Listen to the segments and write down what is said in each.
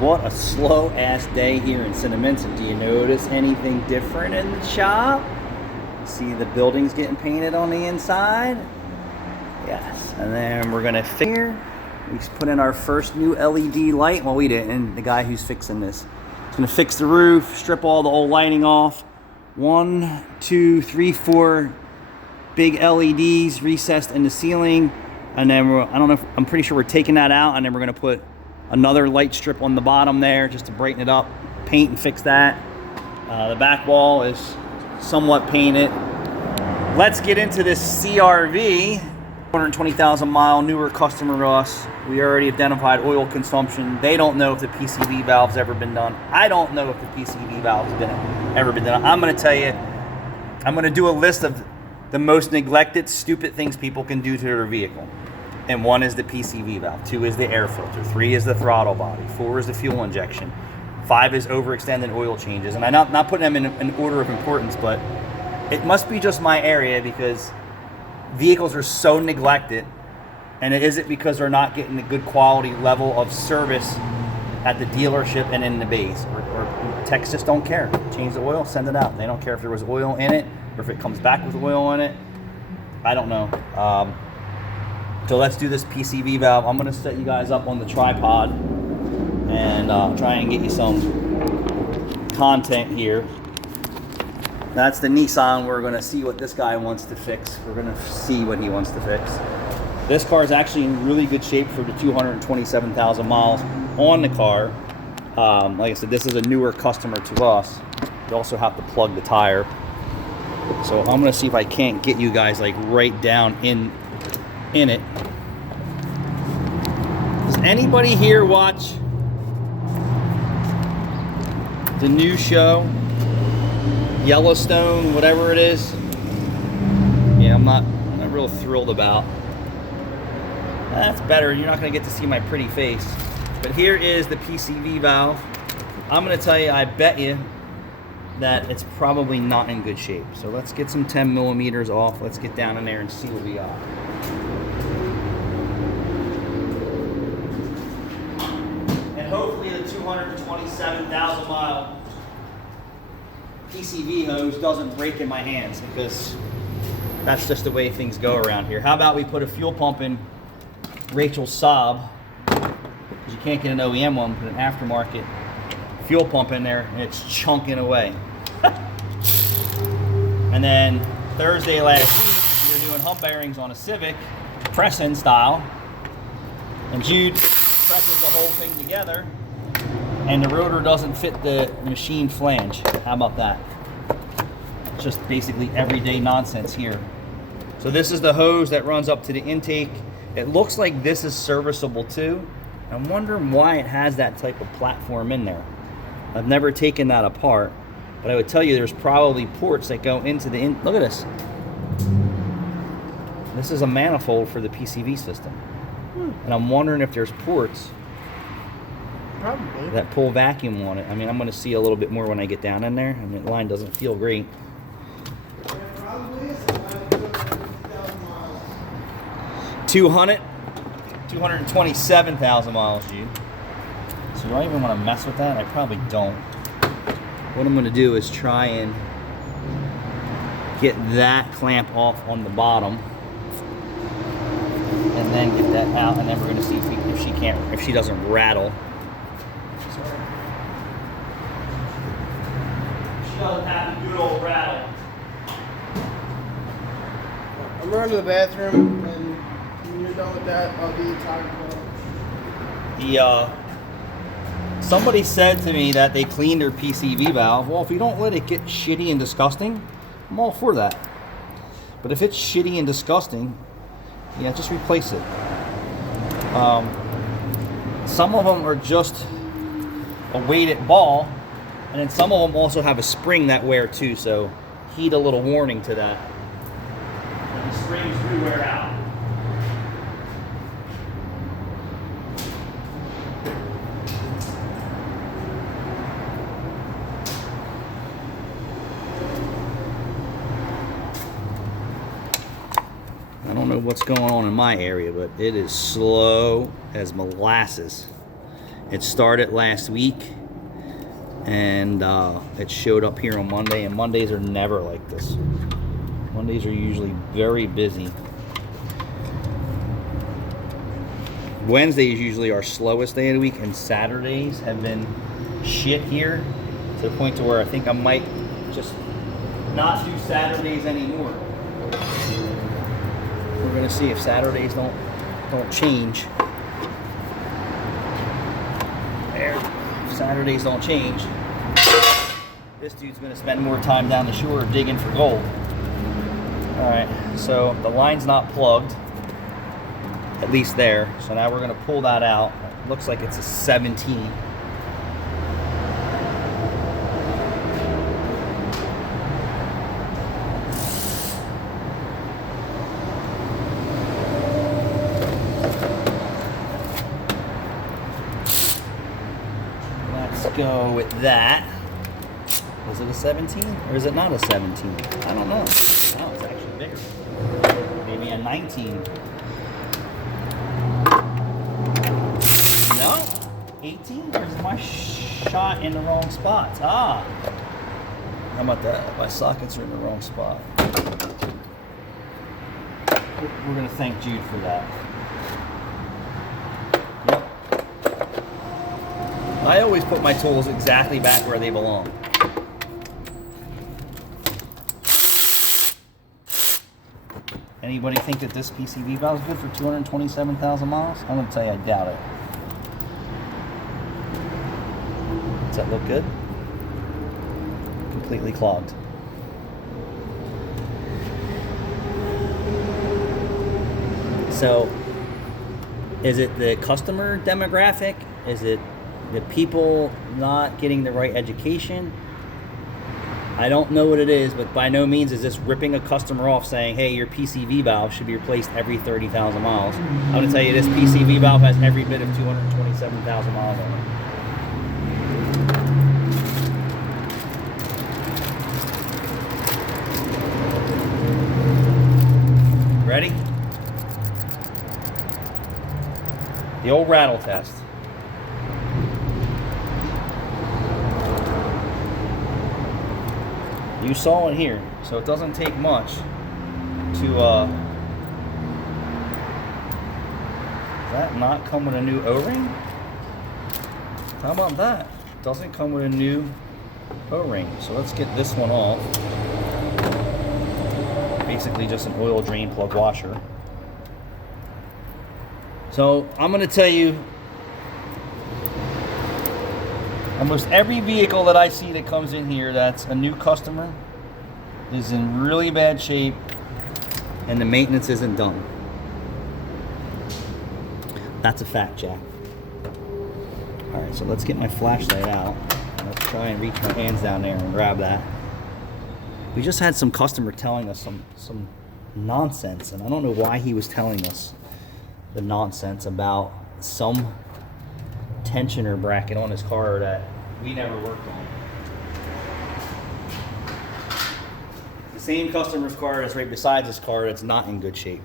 What a slow ass day here in Cinnaminson. Do you notice anything different in the shop? See the buildings getting painted on the inside? Yes. And then we're gonna fix here. We put in our first new LED light. Well, we didn't. The guy who's fixing this. He's gonna fix the roof, strip all the old lighting off. 1, 2, 3, 4 big LEDs recessed in the ceiling. And then I'm pretty sure we're taking that out, and then we're gonna put another light strip on the bottom there just to brighten it up, paint and fix that. The back wall is somewhat painted. Let's get into this CRV. 220,000 mile, newer customer to us. We already identified oil consumption. They don't know if the PCV valve's ever been done. I don't know if the PCV valve's ever been done. I'm gonna tell you, I'm gonna do a list of the most neglected, stupid things people can do to their vehicle. And 1 is the PCV valve, 2 is the air filter, 3 is the throttle body, 4 is the fuel injection, 5 is overextended oil changes. And I'm not putting them in order of importance, but it must be just my area because vehicles are so neglected, and it isn't because they're not getting a good quality level of service at the dealership and in the base. Or techs just don't care. Change the oil, send it out. They don't care if there was oil in it or if it comes back with oil in it. I don't know. So let's do this PCV valve. I'm gonna set you guys up on the tripod and try and get you some content here. That's the Nissan. We're gonna see what this guy wants to fix. We're gonna see what he wants to fix. This car is actually in really good shape for the 227,000 miles on the car. Like I said, this is a newer customer to us. You also have to plug the tire. So I'm gonna see if I can't get you guys like right down in it. Does anybody here watch the new show Yellowstone, whatever it is? Yeah, I'm not real thrilled about. That's better. You're not going to get to see my pretty face. But here is the PCV valve. I'm going to tell you, I bet you that it's probably not in good shape. So let's get some 10 millimeters off. Let's get down in there and see what we got. And hopefully the 227,000 mile PCV hose doesn't break in my hands, because that's just the way things go around here. How about we put a fuel pump in Rachel's Saab, because you can't get an OEM one, put an aftermarket fuel pump in there and it's chunking away. And then Thursday last week, we were doing hump bearings on a Civic, press-in style, and Jude presses the whole thing together and the rotor doesn't fit the machine flange. How about that? It's just basically everyday nonsense here. So this is the hose that runs up to the intake. It looks like this is serviceable too. I'm wondering why it has that type of platform in there. I've never taken that apart, but I would tell you there's probably ports that go into the look at this. This is a manifold for the PCV system. And I'm wondering if there's ports probably that pull vacuum on it. I mean, I'm going to see a little bit more when I get down in there. I mean, the line doesn't feel great. probably is 227,000 miles, Jude. So do I even want to mess with that? I probably don't. What I'm going to do is try and get that clamp off on the bottom, and then get that out, and then we're going to see if she doesn't rattle. She doesn't have a good old rattle. I'm running to the bathroom, and when you're done with that, I'll be talking about Somebody said to me that they cleaned their PCV valve. Well, if you don't let it get shitty and disgusting, I'm all for that. But if it's shitty and disgusting, yeah, just replace it. Some of them are just a weighted ball, and then some of them also have a spring that wear too, so heed a little warning to that. And the springs do wear out. I don't know what's going on in my area, but it is slow as molasses. It started last week, and it showed up here on Monday, and Mondays are never like this. Mondays are usually very busy. Wednesday is usually our slowest day of the week, and Saturdays have been shit here to the point to where I think I might just not do Saturdays anymore. We're gonna see if Saturdays don't change. There, if Saturdays don't change, this dude's gonna spend more time down the shore digging for gold. All right, so the line's not plugged. At least there. So now we're going to pull that out. It looks like it's a 17. Let's go with that. Is it a 17 or is it not a 17? I don't know. No, it's actually bigger. Maybe a 19. No? 18? Or is my shot in the wrong spots? Ah! How about that? My sockets are in the wrong spot. We're going to thank Jude for that. Yep. I always put my tools exactly back where they belong. Anybody think that this PCV valve is good for 227,000 miles? I'm going to tell you I doubt it. Does that look good? Completely clogged. So, is it the customer demographic? Is it the people not getting the right education? I don't know what it is, but by no means is this ripping a customer off saying, hey, your PCV valve should be replaced every 30,000 miles. I'm going to tell you this PCV valve has every bit of 227,000 miles on it. Ready? The old rattle test. You saw it here, so it doesn't take much to, does that not come with a new O-ring? How about that? Doesn't come with a new O-ring. So let's get this one off. Basically just an oil drain plug washer. So I'm going to tell you, almost every vehicle that I see that comes in here that's a new customer is in really bad shape and the maintenance isn't done. That's a fact, Jack. Alright, so let's get my flashlight out. Let's try and reach my hands down there and grab that. We just had some customer telling us some nonsense, and I don't know why he was telling us the nonsense about some tensioner bracket on his car that we never worked on. The same customer's car that's right beside his car that's not in good shape.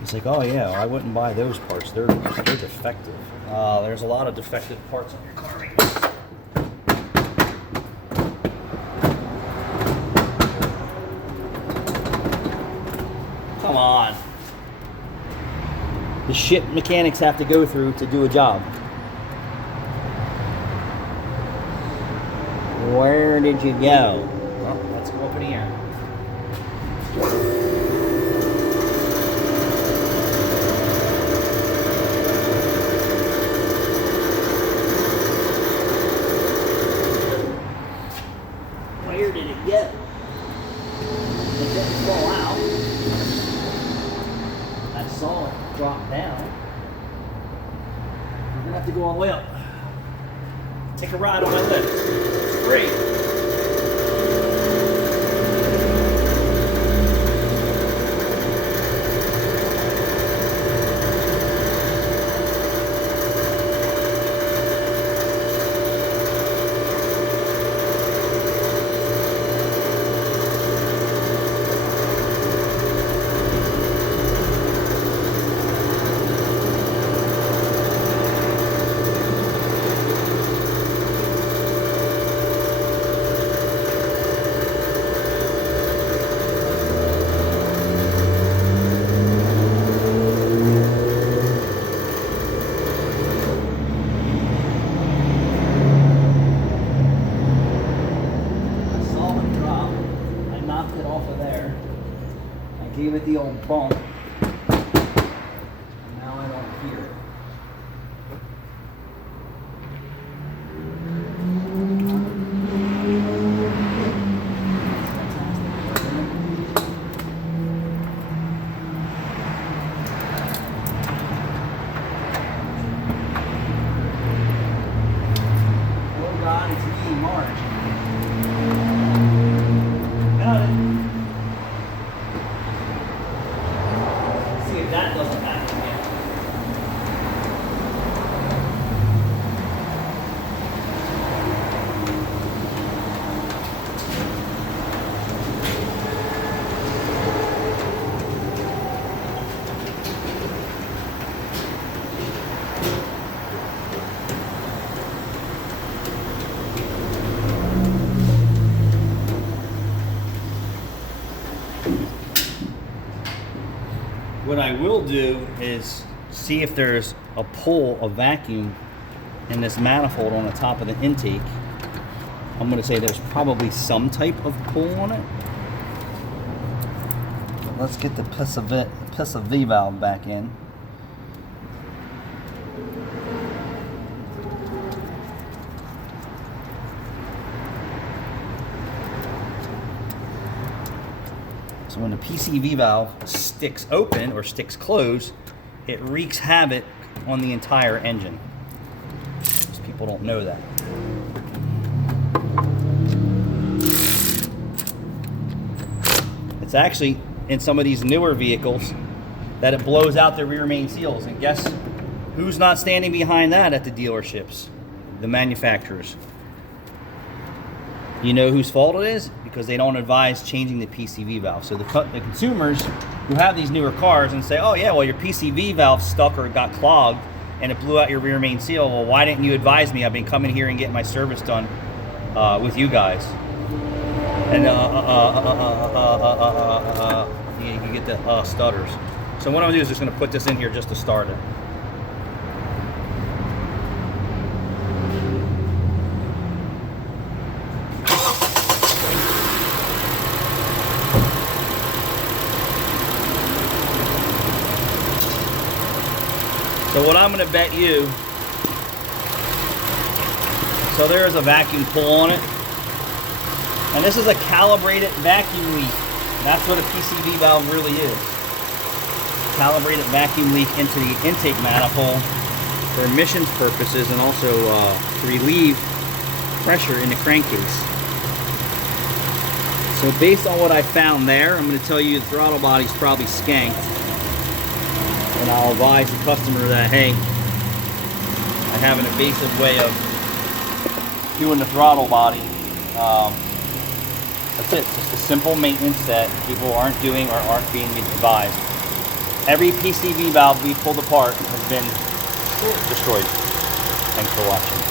He's like, oh yeah, I wouldn't buy those parts. They're defective. There's a lot of defective parts on your car right now. Come on. The shit mechanics have to go through to do a job. Where did you go? Well, let's go up in here. Where did it go? It didn't fall out. I saw it drop down. We're gonna have to go all the way up. Take a ride on my lift. It's free. the old bump. Now I don't hear it. Oh God, it's me, March. Got it. See if that doesn't happen again. What I will do is see if there's a pull of vacuum in this manifold on the top of the intake. I'm going to say there's probably some type of pull on it. But let's get the PCV valve back in. So when the PCV valve sticks open or sticks closed, it wreaks havoc on the entire engine. Most people don't know that. It's actually in some of these newer vehicles that it blows out the rear main seals. And guess who's not standing behind that at the dealerships? The manufacturers. You know whose fault it is? Because they don't advise changing the PCV valve. So the consumers who have these newer cars and say, oh yeah, well your PCV valve stuck or it got clogged and it blew out your rear main seal. Well, why didn't you advise me? I've been coming here and getting my service done with you guys. And you get the stutters. So what I'm gonna do is just gonna put this in here just to start it. So what I'm going to bet you, so there is a vacuum pull on it, and this is a calibrated vacuum leak. That's what a PCV valve really is. Calibrated vacuum leak into the intake manifold for emissions purposes and also to relieve pressure in the crankcase. So based on what I found there, I'm going to tell you the throttle body's probably skanked. And I'll advise the customer that, hey, I have an evasive way of doing the throttle body. That's it. It's just a simple maintenance that people aren't doing or aren't being advised. Every PCV valve we pulled apart has been destroyed. Thanks for watching.